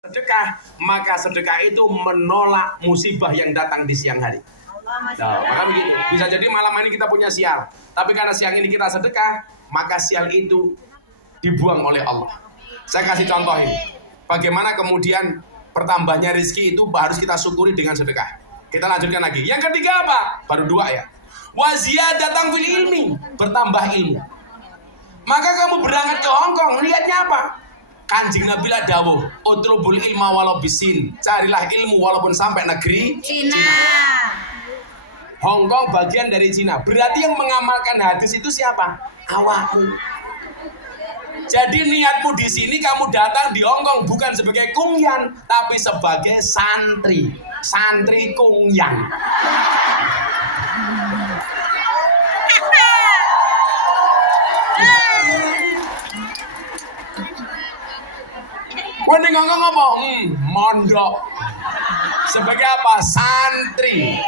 sedekah, maka sedekah itu menolak musibah yang datang di siang hari. Nah, maka begitu. Bisa jadi malam ini kita punya sial, tapi karena siang ini kita sedekah, maka sial itu dibuang oleh Allah. Saya kasih contoh ini. Bagaimana kemudian bertambahnya rezeki itu harus kita syukuri dengan sedekah. Kita lanjutkan lagi. Yang ketiga apa? Baru dua ya. Wazia datang fil ilmi, bertambah ilmu. Maka kamu berangkat ke Hongkong, lihatnya apa? Kanjeng Nabi lah dawuh, utlubul ilma walau bisin, carilah ilmu walaupun sampai negeri Cina. Hongkong bagian dari Cina. Berarti yang mengamalkan hadis itu siapa? Awakmu. Jadi niatmu di sini kamu datang di Hongkong bukan sebagai kungyan, tapi sebagai santri. Santri kungyan. Kowe ning Hongkong apa? Mondok. Sebagai apa? Santri.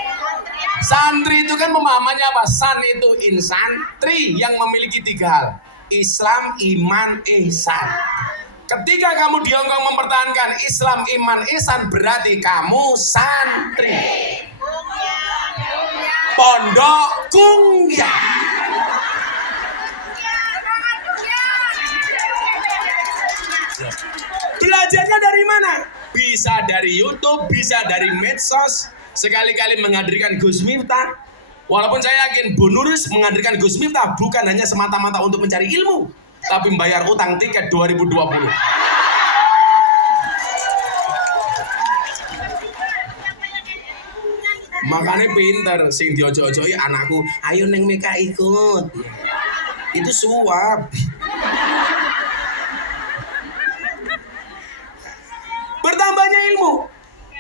Santri itu kan pemahamannya apa? San itu insan, tri yang memiliki tiga hal. Islam, iman, ihsan. Ketika kamu di Hongkong mempertahankan Islam, iman, ihsan, berarti kamu santri. Pondok kungyan. Belajarnya dari mana? Bisa dari YouTube, bisa dari medsos. Sekali-kali menghadirkan Gus Miftah. Walaupun saya yakin Bu Nuris menghadirkan Gus Miftah bukan hanya semata-mata untuk mencari ilmu, tapi membayar utang tiket 2020. Makanya pinter, sing diojo-ojoi anakku, ayo neng Meka ikut. Itu suap. Bertambahnya ilmu.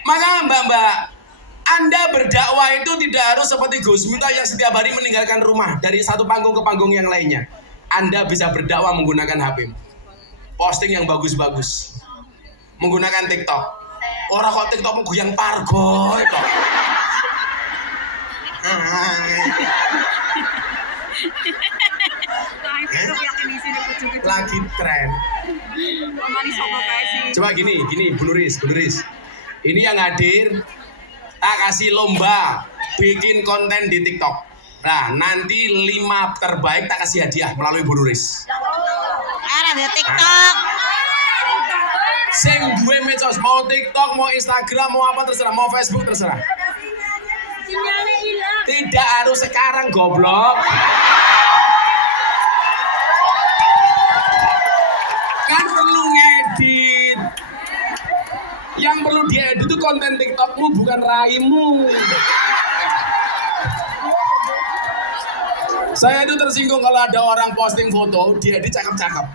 Maka mbak-mbak, Anda berdakwah itu tidak harus seperti Gus Miftah yang setiap hari meninggalkan rumah dari satu panggung ke panggung yang lainnya. Anda bisa berdakwah menggunakan HP, posting yang bagus-bagus, menggunakan TikTok. Orang kok TikTokmu goyang pargo itu. Lagi tren. Coba gini Bu Nuris. Ini yang hadir, tak kasih lomba bikin konten di TikTok. Nah, nanti 5 terbaik tak kasih hadiah melalui Bu Nuris. Ada TikTok. Sing duwe medsos, mau TikTok, mau Instagram, mau apa terserah, mau Facebook terserah. Sinyalnya hilang. Tidak harus sekarang, goblok. Kan perlu ngedit. Yang perlu diedit itu konten TikTokmu, bukan raimu. Saya itu tersinggung kalau ada orang posting foto, diedit cakep-cakep.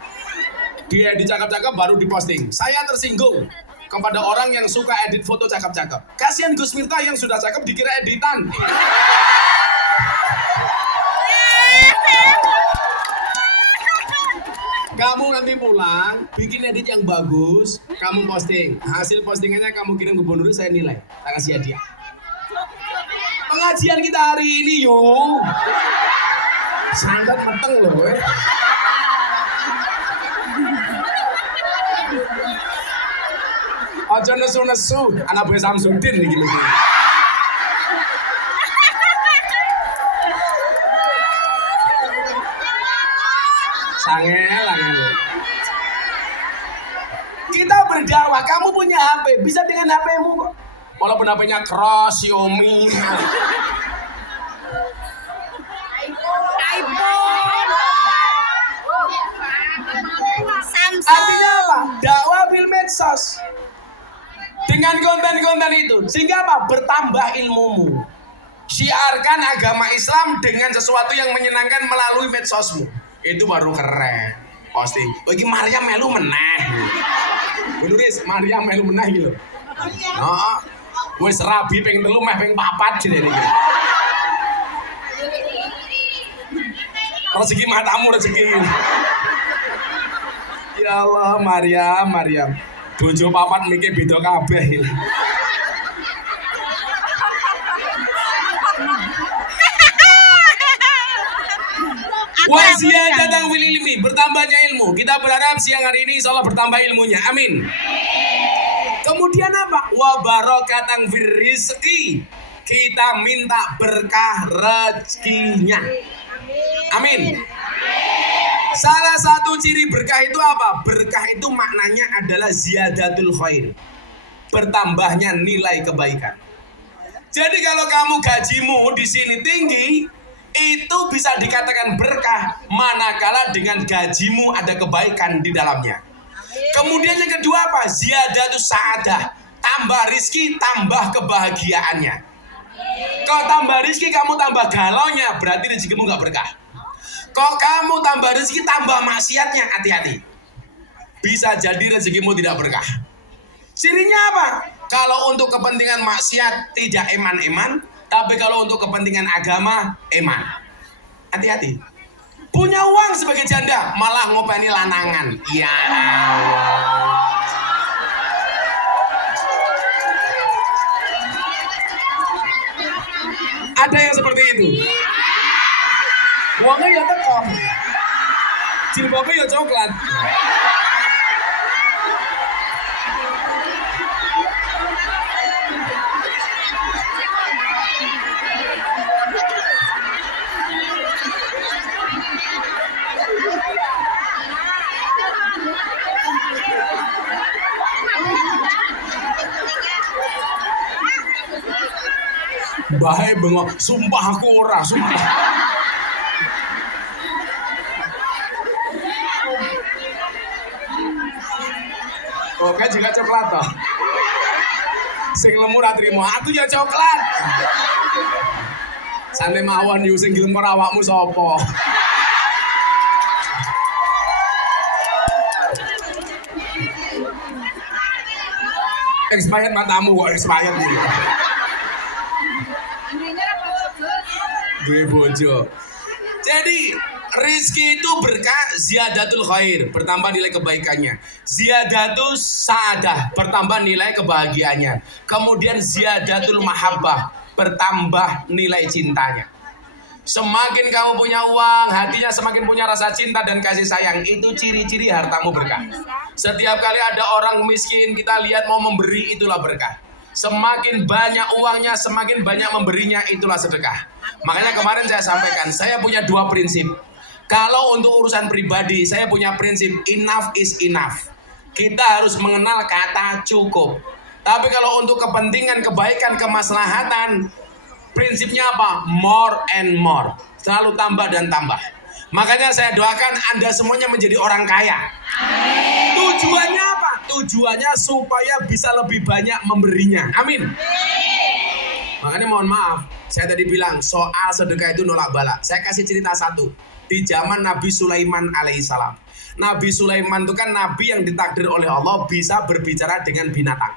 Diedit cakep-cakep baru diposting. Saya tersinggung kepada orang yang suka edit foto cakep-cakep. Kasihan Gus Miftah yang sudah cakep dikira editan. Kamu nanti pulang, bikin edit yang bagus, kamu posting. Hasil postingannya kamu kirim ke Bu Nuris, saya nilai. Tak kasih hadiah. Pengajian kita hari ini yuk. Sangat mateng loh. Aja nesu-nesu, anak buah Samsudin nih gini. Sangel. Kita berdakwah, kamu punya HP, bisa dengan HP-mu kok. Walaupun HP-nya keras, Xiaomi. iPhone. Samsung. Artinya apa? Dakwah bil medsos. Dengan konten-konten itu, sehingga apa? Bertambah ilmumu. Syiarkan agama Islam dengan sesuatu yang menyenangkan melalui medsosmu. Itu baru keren. Posting. Bagi Maria melu meneh. Nulis Maria melu meneh gitu. Heeh. Wis rabi ping 3 meh ping 4 jenenge iki. Rezeki matamu rezeki. Ya Allah, Maryam. Bojo papat mikir beda kabeh. Wazia datang fil ilmi, bertambahnya ilmu. Kita berharap siang hari ini insya Allah bertambah ilmunya. Amin. Kemudian apa? Wa barakatan fir rizqi. Kita minta berkah rezekinya. Amin. Salah satu ciri berkah itu apa? Berkah itu maknanya adalah ziyadatul khair. Bertambahnya nilai kebaikan. Jadi kalau kamu gajimu di sini tinggi, itu bisa dikatakan berkah manakala dengan gajimu ada kebaikan di dalamnya. Kemudian yang kedua apa? Ziyadatus sa'adah. Tambah rizki, tambah kebahagiaannya. Kalau tambah rizki kamu tambah galaunya, berarti rezekimu gak berkah. Kalau kamu tambah rezeki tambah maksiatnya, hati-hati. Bisa jadi rezekimu tidak berkah. Cirinya apa? Kalau untuk kepentingan maksiat tidak eman-eman, tapi kalau untuk kepentingan agama eman. Hati-hati. Punya uang sebagai janda, malah ngopeni lanangan. Ya Allah. Ada yang seperti itu. Uangnya ya teko, jilbabnya ya coklat. Bae bengok, sumpah aku ora, sumpah. Oh, kan juga coklat toh. Sing lemu ra trimo, aku ya coklat. Sane mawon yu sing gelem ora awakmu sapa? Expired matamu kok expired iki. Duwe bojo. Jadi rizki itu berkah, ziyadatul khair, bertambah nilai kebaikannya. Ziyadatus sa'adah, bertambah nilai kebahagiaannya. Kemudian ziyadatul mahabbah, bertambah nilai cintanya. Semakin kamu punya uang, hatinya semakin punya rasa cinta dan kasih sayang. Itu ciri-ciri hartamu berkah. Setiap kali ada orang miskin, kita lihat mau memberi, itulah berkah. Semakin banyak uangnya, semakin banyak memberinya, itulah sedekah. Makanya kemarin saya sampaikan, saya punya 2 prinsip. Kalau untuk urusan pribadi, saya punya prinsip enough is enough. Kita harus mengenal kata cukup. Tapi kalau untuk kepentingan, kebaikan, kemaslahatan, prinsipnya apa? More and more. Selalu tambah dan tambah. Makanya saya doakan Anda semuanya menjadi orang kaya. Tujuannya apa? Tujuannya supaya bisa lebih banyak memberinya. Amin. Makanya mohon maaf, saya tadi bilang soal sedekah itu nolak bala. Saya kasih cerita satu. Di zaman Nabi Sulaiman alaihissalam. Nabi Sulaiman itu kan nabi yang ditakdir oleh Allah bisa berbicara dengan binatang.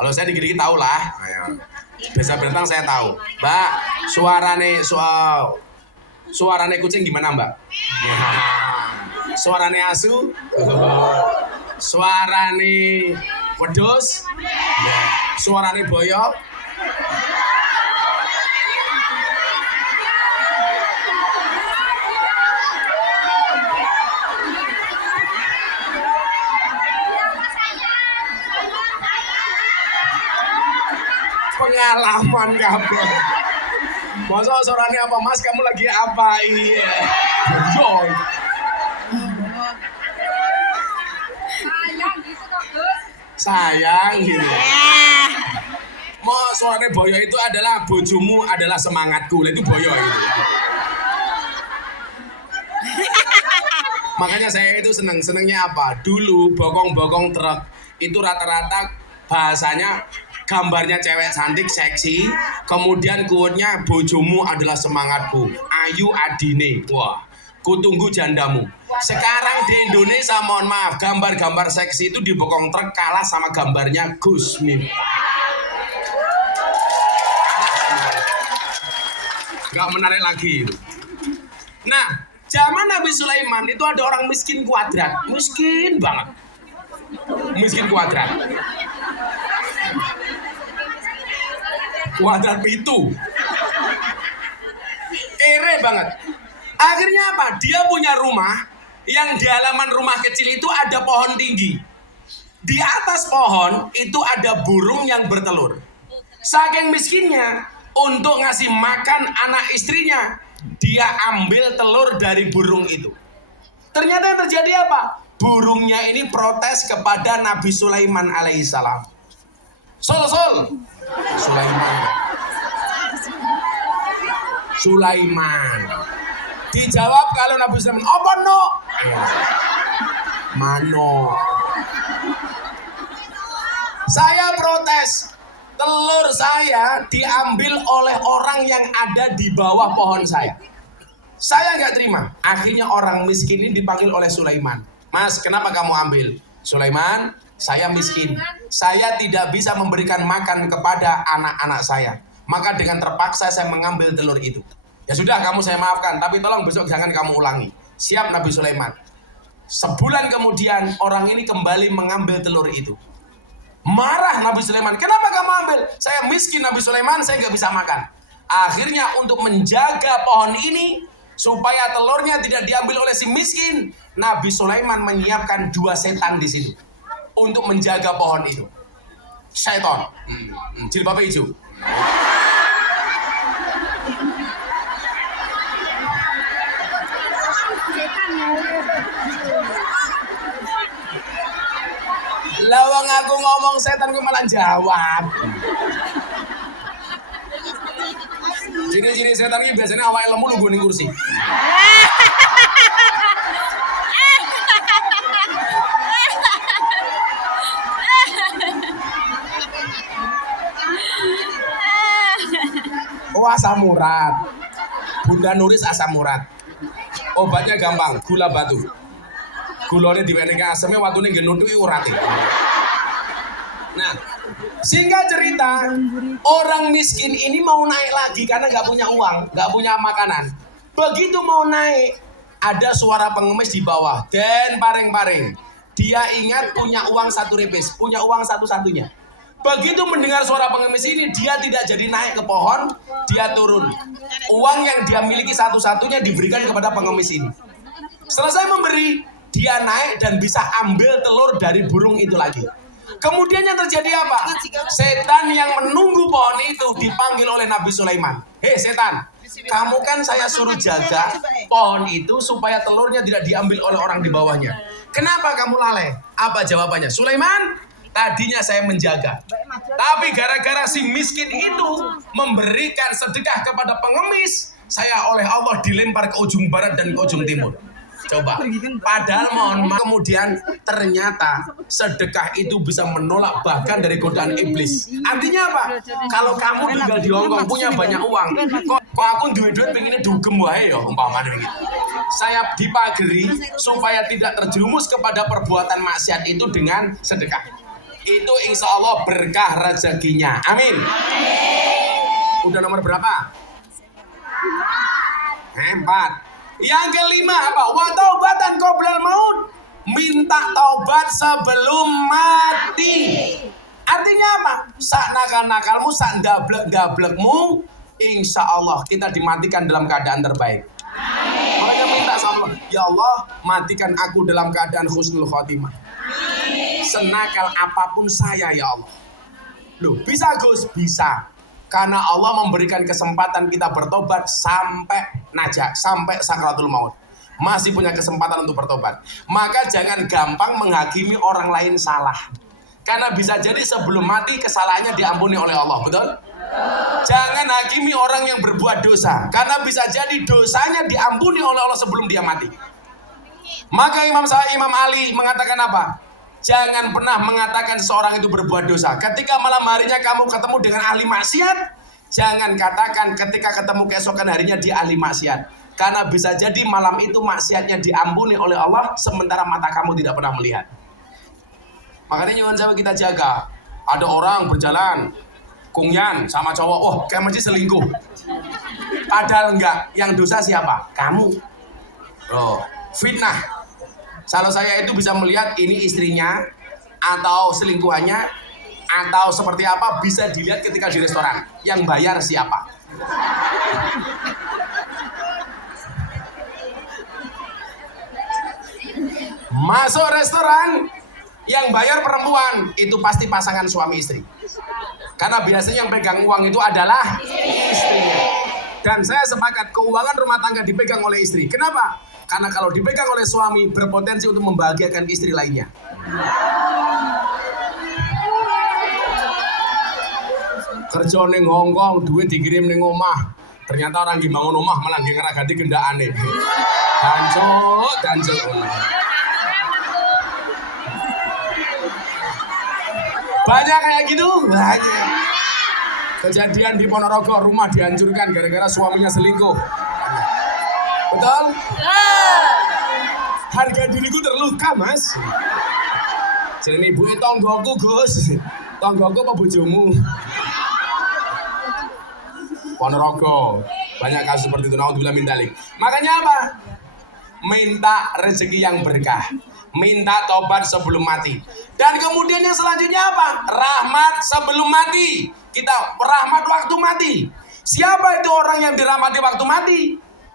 Kalau saya dikit-dikit tahu lah. Bahasa binatang saya tahu. Mbak, suarane kucing gimana Mbak? Suarane asu? Suarane wedhus? Suarane boyok? Pengalaman kabeh. Masa suaranya apa Mas? Kamu lagi apa? Iya. Boyok. Sayang gitu. Mau suaranya boyo itu adalah bojomu adalah semangatku. Itu boyo itu. Makanya saya itu senengnya apa? Dulu bokong-bokong truk itu rata-rata bahasanya gambarnya cewek cantik seksi, kemudian quote-nya bojomu adalah semangatku. Ayu adine. Wah, kutunggu jandamu. Sekarang di Indonesia mohon maaf, gambar-gambar seksi itu di bokong truk kalah sama gambarnya Gus Miftah. Gak menarik lagi. Nah, zaman Nabi Sulaiman itu ada orang miskin kuadrat, miskin banget, miskin kuadrat itu, kere banget. Akhirnya apa? Dia punya rumah yang di halaman rumah kecil itu ada pohon tinggi. Di atas pohon itu ada burung yang bertelur. Saking miskinnya, untuk ngasih makan anak istrinya, dia ambil telur dari burung itu. Ternyata yang terjadi apa? Burungnya ini protes kepada Nabi Sulaiman alaihissalam. Sulaiman. Dijawab kalau Nabi Sulaiman, apa no? Mano. Saya protes. Telur saya diambil oleh orang yang ada di bawah pohon saya. Saya nggak terima. Akhirnya orang miskin ini dipanggil oleh Sulaiman. Mas, kenapa kamu ambil? Sulaiman, saya miskin. Saya tidak bisa memberikan makan kepada anak-anak saya. Maka dengan terpaksa saya mengambil telur itu. Ya sudah, kamu saya maafkan. Tapi tolong besok jangan kamu ulangi. Siap Nabi Sulaiman. Sebulan kemudian orang ini kembali mengambil telur itu. Marah Nabi Sulaiman. Kenapa kamu ambil? Saya miskin Nabi Sulaiman, saya nggak bisa makan. Akhirnya untuk menjaga pohon ini, supaya telurnya tidak diambil oleh si miskin, Nabi Sulaiman menyiapkan 2 setan di situ untuk menjaga pohon itu. Syaitan, jilbab hijau. Lawang aku ngomong setan gue malah jawab. Jadi setan ini biasanya awalnya lemu lu ning kursi. Oh, asam urat. Bunda Nuris asam urat. Obatnya gampang, gula batu. Gulanya diwenehke asemnya watune nggih nutuki urate. Nah, singkat cerita, orang miskin ini mau naik lagi karena nggak punya uang, nggak punya makanan. Begitu mau naik, ada suara pengemis di bawah. Dan paring-paring. Dia ingat punya uang 1 repes, punya uang satu-satunya. Begitu mendengar suara pengemis ini, dia tidak jadi naik ke pohon, dia turun. Uang yang dia miliki satu-satunya diberikan kepada pengemis ini. Selesai memberi, dia naik dan bisa ambil telur dari burung itu lagi. Kemudian yang terjadi apa? Setan yang menunggu pohon itu dipanggil oleh Nabi Sulaiman. Hei setan, kamu kan saya suruh jaga pohon itu supaya telurnya tidak diambil oleh orang di bawahnya. Kenapa kamu lalai? Apa jawabannya? Sulaiman, tadinya saya menjaga. Tapi gara-gara si miskin itu memberikan sedekah kepada pengemis, saya oleh Allah dilempar ke ujung barat dan ke ujung timur. Coba, padahal mohon maaf, kemudian ternyata sedekah itu bisa menolak bahkan dari godaan iblis. Artinya apa? Kalau kamu tinggal di Hongkong punya banyak uang, kok aku duit-duit pengennya dugem wae ya umpamanya gitu. Saya dipageri supaya tidak terjerumus kepada perbuatan maksiat itu dengan sedekah. Itu insya Allah berkah rezekinya. Amin. Udah nomor berapa? 4. Yang kelima apa? Wa taubatan qoblal maut. Minta taubat sebelum mati. Artinya apa? Sak nakal-nakalmu, sak gablek-gablekmu, insya Allah kita dimatikan dalam keadaan terbaik. Makanya minta sama Allah, ya Allah matikan aku dalam keadaan husnul khotimah. Senakal apapun saya ya Allah. Loh bisa Gus? Bisa. Karena Allah memberikan kesempatan kita bertobat sampai najak, sampai sakratul maut. Masih punya kesempatan untuk bertobat. Maka jangan gampang menghakimi orang lain salah. Karena bisa jadi sebelum mati kesalahannya diampuni oleh Allah, betul? Jangan hakimi orang yang berbuat dosa. Karena bisa jadi dosanya diampuni oleh Allah sebelum dia mati. Maka Imam Ali mengatakan apa? Jangan pernah mengatakan seorang itu berbuat dosa. Ketika malam harinya kamu ketemu dengan ahli maksiat, jangan katakan ketika ketemu keesokan harinya dia ahli maksiat. Karena bisa jadi malam itu maksiatnya diampuni oleh Allah, sementara mata kamu tidak pernah melihat. Makanya nyuwun sewu kita jaga. Ada orang berjalan kungyan sama cowok, oh kayak masih selingkuh. Padahal enggak, yang dosa siapa? Kamu. Oh, fitnah. Kalau saya itu bisa melihat ini istrinya atau selingkuhannya atau seperti apa bisa dilihat ketika di restoran. Yang bayar siapa? Masuk restoran, Yang bayar perempuan itu pasti pasangan suami istri. Karena biasanya yang pegang uang itu adalah istrinya. Dan saya sepakat keuangan rumah tangga dipegang oleh istri. Kenapa? Karena kalau dipegang oleh suami berpotensi untuk membahagiakan istri lainnya. Kerja ning Hongkong, duit dikirim ning omah. Ternyata orang dibangun omah malah ngeragati gendakane. Dancuk. Banyak kayak gitu, banyak. Kejadian di Ponorogo, rumah dihancurkan gara-gara suaminya selingkuh. Betul? Harga diriku terluka, Mas. Jadi ibu tonggoku, Gus. Tonggoku apa bojomu? Ponorogo. Banyak kasus seperti itu. Naudzubillah min dzalik. Makanya apa? Minta rezeki yang berkah. Minta tobat sebelum mati. Dan kemudian yang selanjutnya apa? Rahmat sebelum mati. Kita rahmat waktu mati. Siapa itu orang yang dirahmati waktu mati?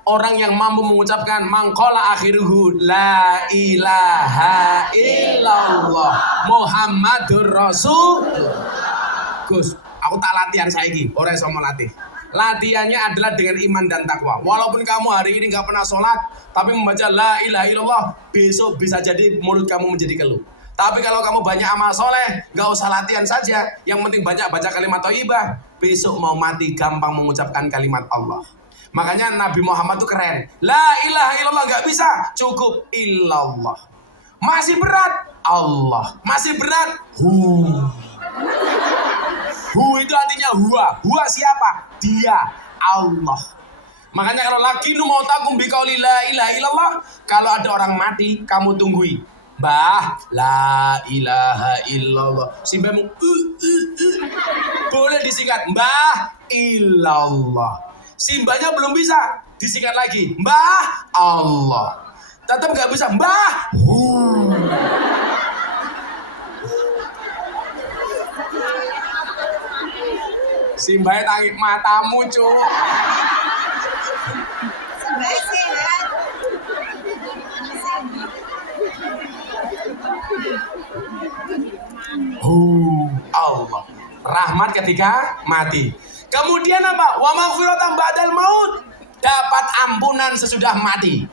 Orang yang mampu mengucapkan mangkola akhiruhu la ilaha illallah Muhammadur Rasul. Gus, aku tak latihan saiki, orang yang mau latih. Latihannya adalah dengan iman dan takwa. Walaupun kamu hari ini nggak pernah sholat, tapi membaca la ilaha illallah, besok bisa jadi mulut kamu menjadi keluh. Tapi kalau kamu banyak amal soleh, nggak usah latihan saja. Yang penting banyak baca kalimat thayyibah. Besok mau mati gampang mengucapkan kalimat Allah. Makanya Nabi Muhammad tuh keren. La ilaha illallah nggak bisa, cukup illallah. Masih berat, Allah. Masih berat, hu. Hu itu artinya huwa. Huwa siapa? Dia, Allah. Makanya kalau lagi nu mau takum biqauli la ilaha illallah, kalau ada orang mati, kamu tunggui. Mbah, la ilaha illallah. Simbamu boleh disingkat, Mbah illallah. Simbanya belum bisa, disingkat lagi, Mbah Allah. Tetap nggak bisa, Mbah hu. Simbahnya tangi matamu, cuy. Simbahnya sehat. Allah. Rahmat ketika mati. Kemudian apa? Wa maghfiratan ba'dal maut. Dapat ampunan sesudah mati.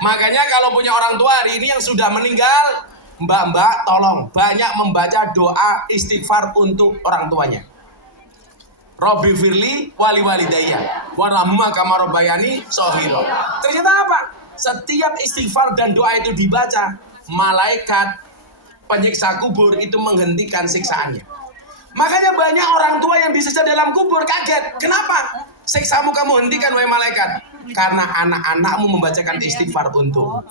Makanya kalau punya orang tua hari ini yang sudah meninggal, mbak-mbak tolong banyak membaca doa istighfar untuk orang tuanya. Robbi firli wali walidayya warhamhuma kama rabbayani shaghira. Ternyata apa? Setiap istighfar dan doa itu dibaca, malaikat penyiksa kubur itu menghentikan siksaannya. Makanya banyak orang tua yang disiksa dalam kubur kaget. Kenapa? Siksamu kamu hentikan wahai malaikat. Karena anak-anakmu membacakan istighfar untuk.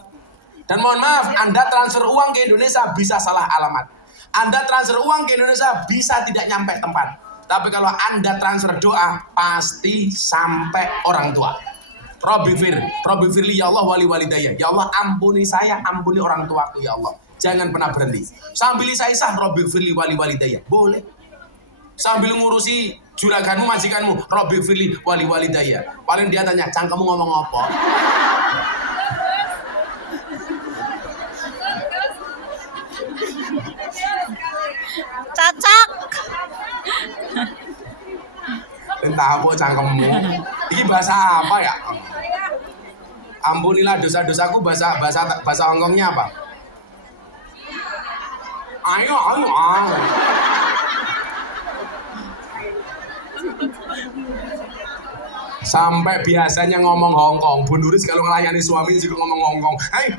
Dan mohon maaf, Anda transfer uang ke Indonesia bisa salah alamat. Anda transfer uang ke Indonesia bisa tidak nyampe tempat. Tapi kalau Anda transfer doa, pasti sampai orang tua. Robbi firli ya Allah wali walidayya. Ya Allah ampuni saya, ampuni orang tuaku ya Allah. Jangan pernah berhenti. Sambil isah Robbi firli wali walidayya. Boleh. Sambil ngurusi juraganmu, majikanmu, Robbi firli wali walidayya. Paling dia tanya, "Cang kamu ngomong apa?" Cocok. Entah apa cangkemmu. Ini bahasa apa ya? Ampunilah dosa-dosaku, bahasa Hongkongnya apa? Ayo. Sampai biasanya ngomong Hongkong. Bu Nuris kalau ngelayani suami juga ngomong Hongkong. Hai.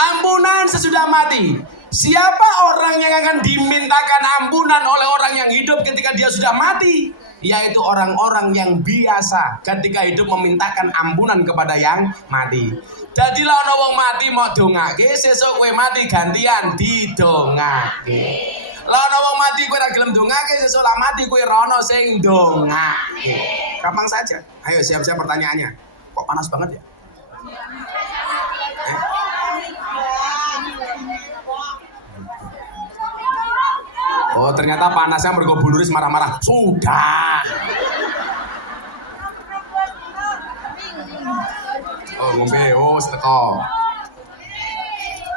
Ampunan sesudah mati. Siapa orang yang akan dimintakan ampunan oleh orang yang hidup ketika dia sudah mati? Yaitu orang-orang yang biasa ketika hidup memintakan ampunan kepada yang mati. Jadilah ana wong mati mau dongake, sesuk kowe mati gantian didongake. Lah ana wong mati kowe ora gelem dongake, sesuk lah mati kowe ora ono sing dongake. Gampang saja. Ayo siap-siap pertanyaannya. Kok panas banget ya? Oh ternyata panasnya mergo Bu Nuris marah-marah. Sudah. Oh, ngombe. Oh, teko.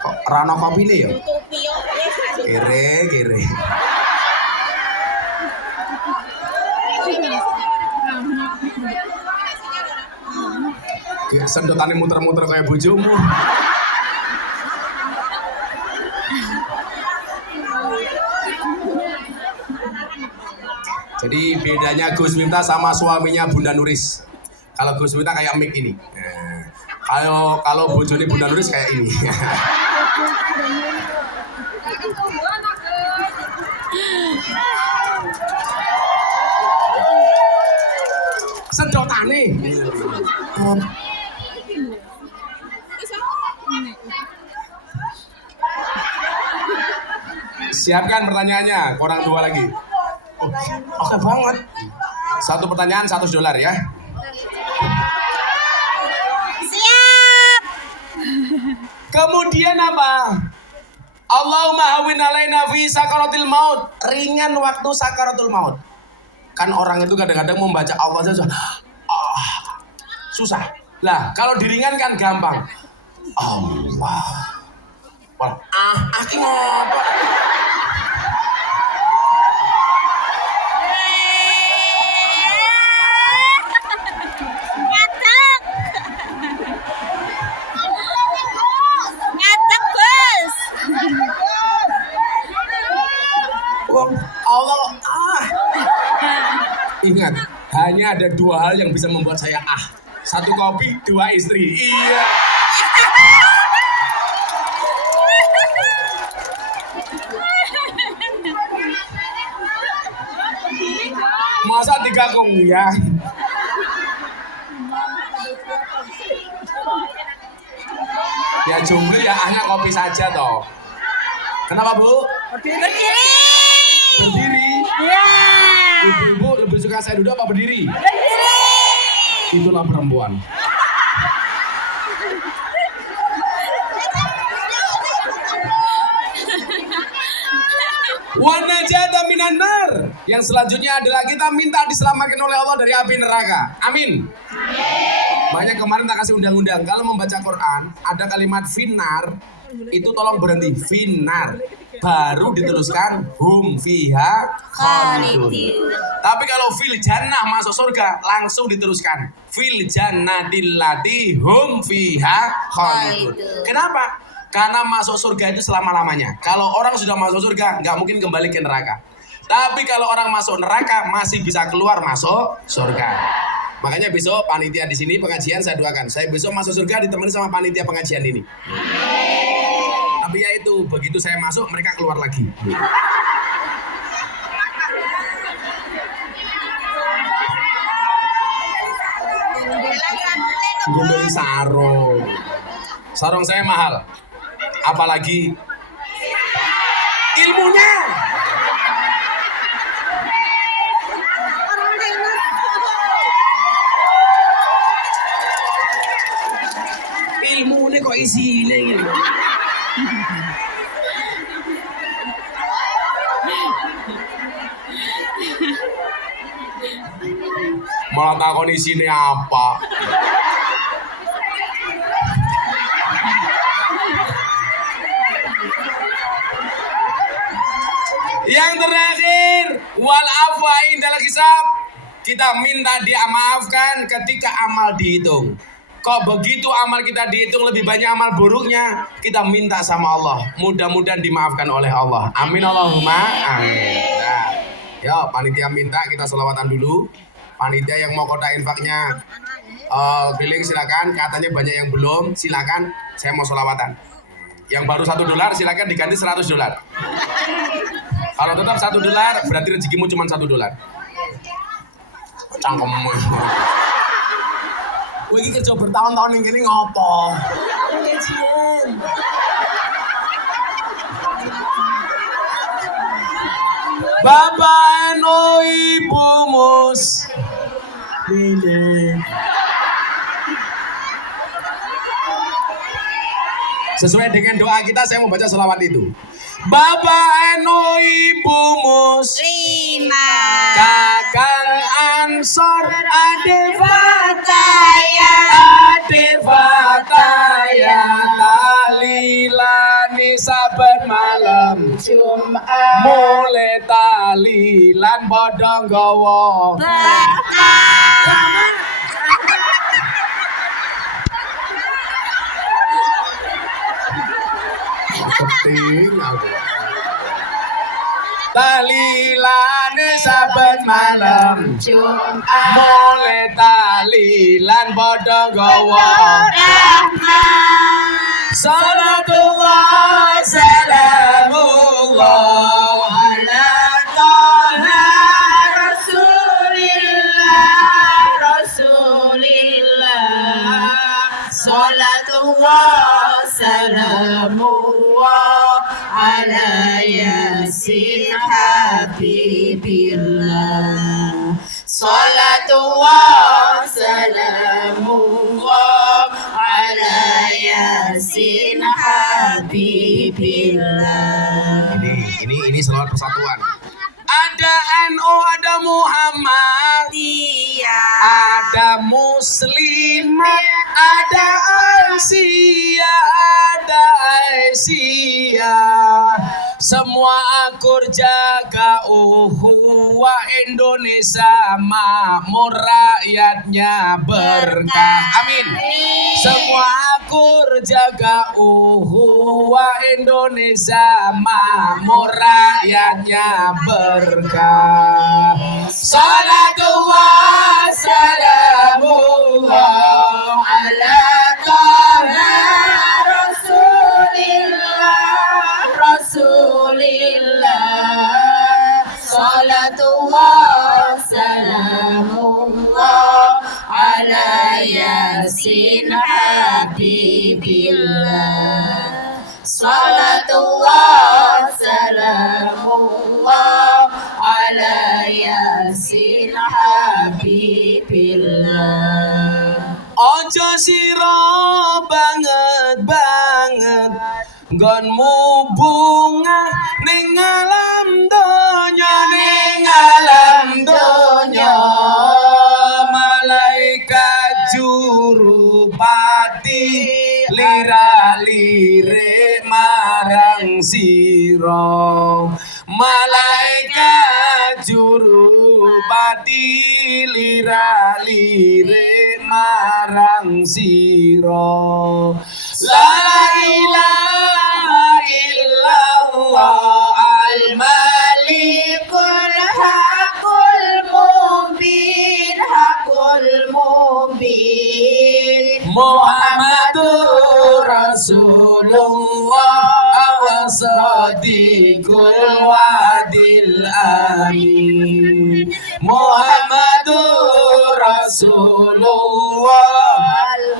Kok rano kopi nih ya? Tutupi yo. Kere. Sedotane muter-muter kayak bojomu. Jadi bedanya Gus Miftah sama suaminya Bunda Nuris. Kalau Gus Miftah kayak mic ini. Kalau bojone Bunda Nuris kayak ini. Sedotane. Siapkan pertanyaannya, kurang 2 lagi. Oh, oke banget. 1 pertanyaan $100 ya. Siap. Kemudian apa? Allahumma hawwin alaina fi sakaratil maut. Ringan waktu sakaratul maut. Kan orang itu kadang-kadang membaca Allah saja susah. Lah, kalau diringankan gampang. Allah. Wah, aki ngopo? Nyatek, Bos. Allah. Ingat, hanya ada 2 hal yang bisa membuat saya 1 kopi, 2 istri. Iya. Masa 3 kong ya? Ya jomblo ya hanya kopi saja toh. Kenapa Bu? Berdiri. Berdiri. Ya. Ibu lebih suka saya duduk apa berdiri? Berdiri. Itulah perempuan. Wa najata minan nar. Yang selanjutnya adalah kita minta diselamatkan oleh Allah dari api neraka. Amin. Makanya kemarin tak kasih undang-undang, kalau membaca Quran ada kalimat finar, itu tolong berhenti finar, baru diteruskan hum fiha khalidun. Tapi kalau fil jannah masuk surga langsung diteruskan fil jannatil lati hum fiha khalidun. Kenapa? Karena masuk surga itu selama-lamanya. Kalau orang sudah masuk surga nggak mungkin kembali ke neraka. Tapi kalau orang masuk neraka masih bisa keluar masuk surga. Makanya besok panitia di sini pengajian saya doakan. Saya besok masuk surga ditemani sama panitia pengajian ini. Tapi ya itu, begitu saya masuk mereka keluar lagi. Gue beli sarung. Sarung saya mahal. Apalagi ilmunya. Ilmunya kok isinya gitu. Malah takon isinya apa. Yang terakhir, wal afwa indal hisab. Kita minta dimaafkan ketika amal dihitung. Kok begitu amal kita dihitung lebih banyak amal buruknya, kita minta sama Allah. Mudah-mudahan dimaafkan oleh Allah. Amin Allahumma amin. Nah, yuk panitia minta kita selawatan dulu. Panitia yang mau kotak infaknya billing silakan. Katanya banyak yang belum, silakan. Saya mau selawatan. Yang baru $1 silakan diganti $100. Kalau tetap $1 berarti rezekimu cuma $1. Cangkemmu. Gue ini kerja bertahun-tahun yang gini ngopo. Bapak no Ibu Mus. Sesuai dengan doa kita, saya mau baca selawat itu. Bapak Eno Ibu Mus 5 Kakang Ansor Ade Fataya Ade lan padha nggawa penting aku. Talilane saben malam Jumat mulai talilan padha nggawa salatullah salamullah ala taha Rasulillah Salatullah Salamullah Ala Yasin Habibillah Salatullah Salamullah Ala Yasin Habibillah. Ini selawat persatuan. Ada NU, ada Muhammad, ada Muslimat, ada Aisyah, semua akur jaga uhuwa Indonesia makmur rakyatnya berkah. Amin. Semua akur jaga uhuwa Indonesia makmur rakyatnya berkah. Salatullah salamullah ala taha Rasulillah Salatullah Salamullah Ala Yasin Habibillah Salatullah Salamullah Ala Yasin Habibillah. Ojo sira banget nggonmu bunga ning alam donya malaikat jurupati lira-lire marang sira malaikat jurupati lira-lire marang sira la ilaha illallah al-malikul hakul mubin Muhammadur Rasulullah awasadiqul wadil amin Muhammadur Rasulullah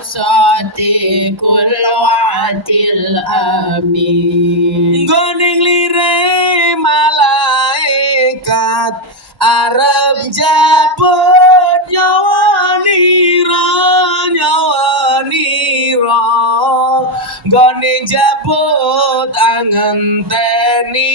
Sadiqul wa'dil amin. Goning lire malaikat Arab jabut nyawa nira Goning jabut angenteni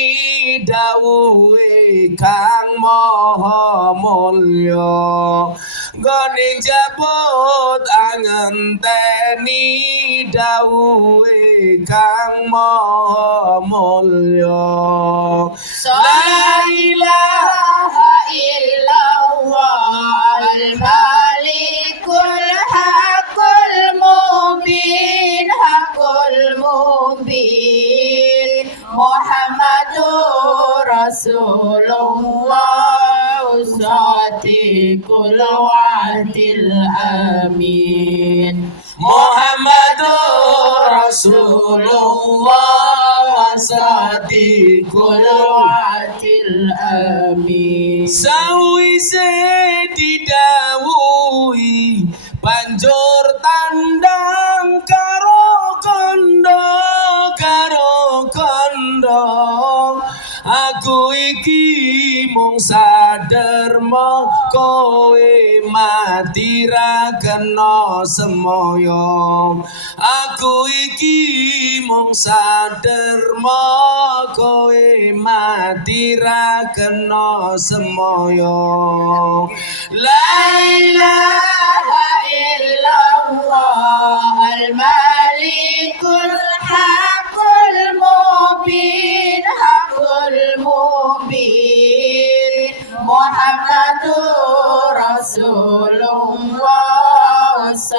dawuhe kang maha mulya Goning jabut angenteni dawuhe kang maha mulya La ilaha illallah al-malikul hakul mubin Muhammadur Rasulullah sadiqul wa'dil amin Muhammadur Rasulullah sadiqul wa'dil amin. Sawise didhawuhi banjur tandang karo kondo aku iki mung saderma kowe mati ra kena semaya aku iki mung saderma kowe mati ra kena semaya la ilaha illallah al-malikul hakul mubin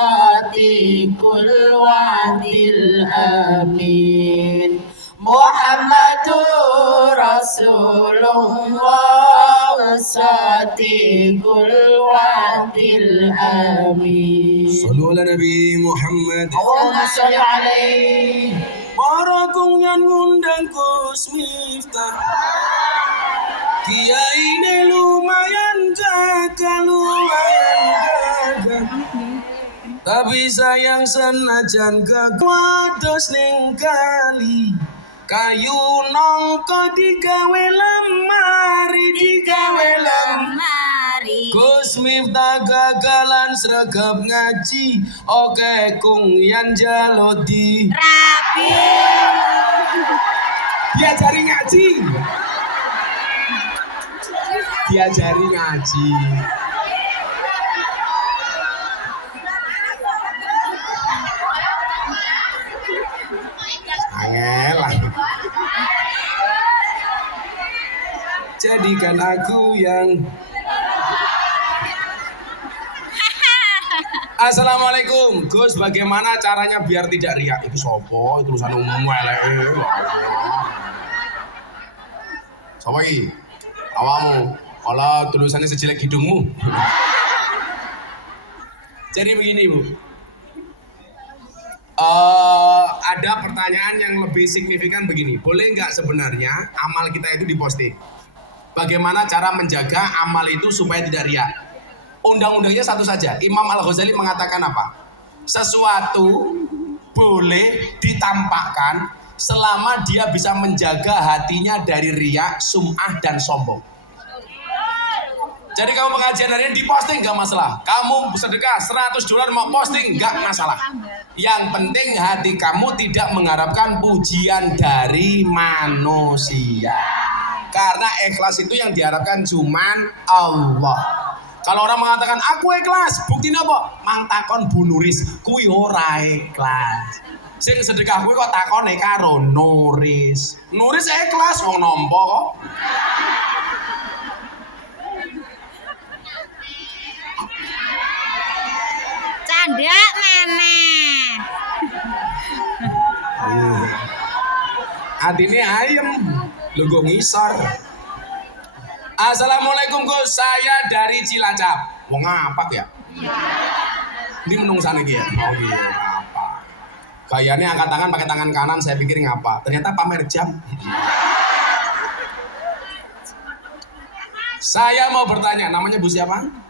صادق الوعد الأمين محمد رسول الله صادق الوعد الأمين Sallu ala Nabi Muhammad. اللهم صل عليه. Para kungyan ngundang Gus Miftah, Kiai ini lumayan jaga, tapi sayang senajan gagwados ning kali, kayu nongko digawe lemari, Gus Miftah gagalan sregep ngaji, oke kungyan jalodi Rapi. diajari ngaji, diajari ngaji. Angelah. Jadikan aku yang Assalamualaikum Gus, bagaimana caranya biar tidak riak? Itu sopo, itu tulisan umum elek. Sopo iki? Awamu. Kalau tulisannya sejelek hidungmu. Jadi begini Bu, ada pertanyaan yang lebih signifikan begini. Boleh nggak sebenarnya amal kita itu diposting? Bagaimana cara menjaga amal itu supaya tidak riak? Undang-undangnya satu saja. Imam Al-Ghazali mengatakan apa? Sesuatu boleh ditampakkan selama dia bisa menjaga hatinya dari riak, sum'ah, dan sombong. Jadi kamu pengajian hari ini diposting nggak masalah. Kamu sedekah $100 mau posting nggak masalah. Yang penting hati kamu tidak mengharapkan pujian dari manusia. Karena ikhlas itu yang diharapkan cuman Allah. Kalau orang mengatakan aku ikhlas, buktinya apa? Mang takon Bu Nuris, kuwi ora ikhlas. Sing sedekah kuwi kok takone karo Nuris. Nuris ikhlas wong nampa kok. Candak mana? Atine ayem, lho kok ngisor. Assalamualaikum Gus, saya dari Cilacap. Wong ngapak ya? Ini menungsane iki ya. Oh iya, ngapa. Gayane angkat tangan pakai tangan kanan, saya pikir ngapa. Ternyata pamer jam. Saya mau bertanya, namanya Bu siapa?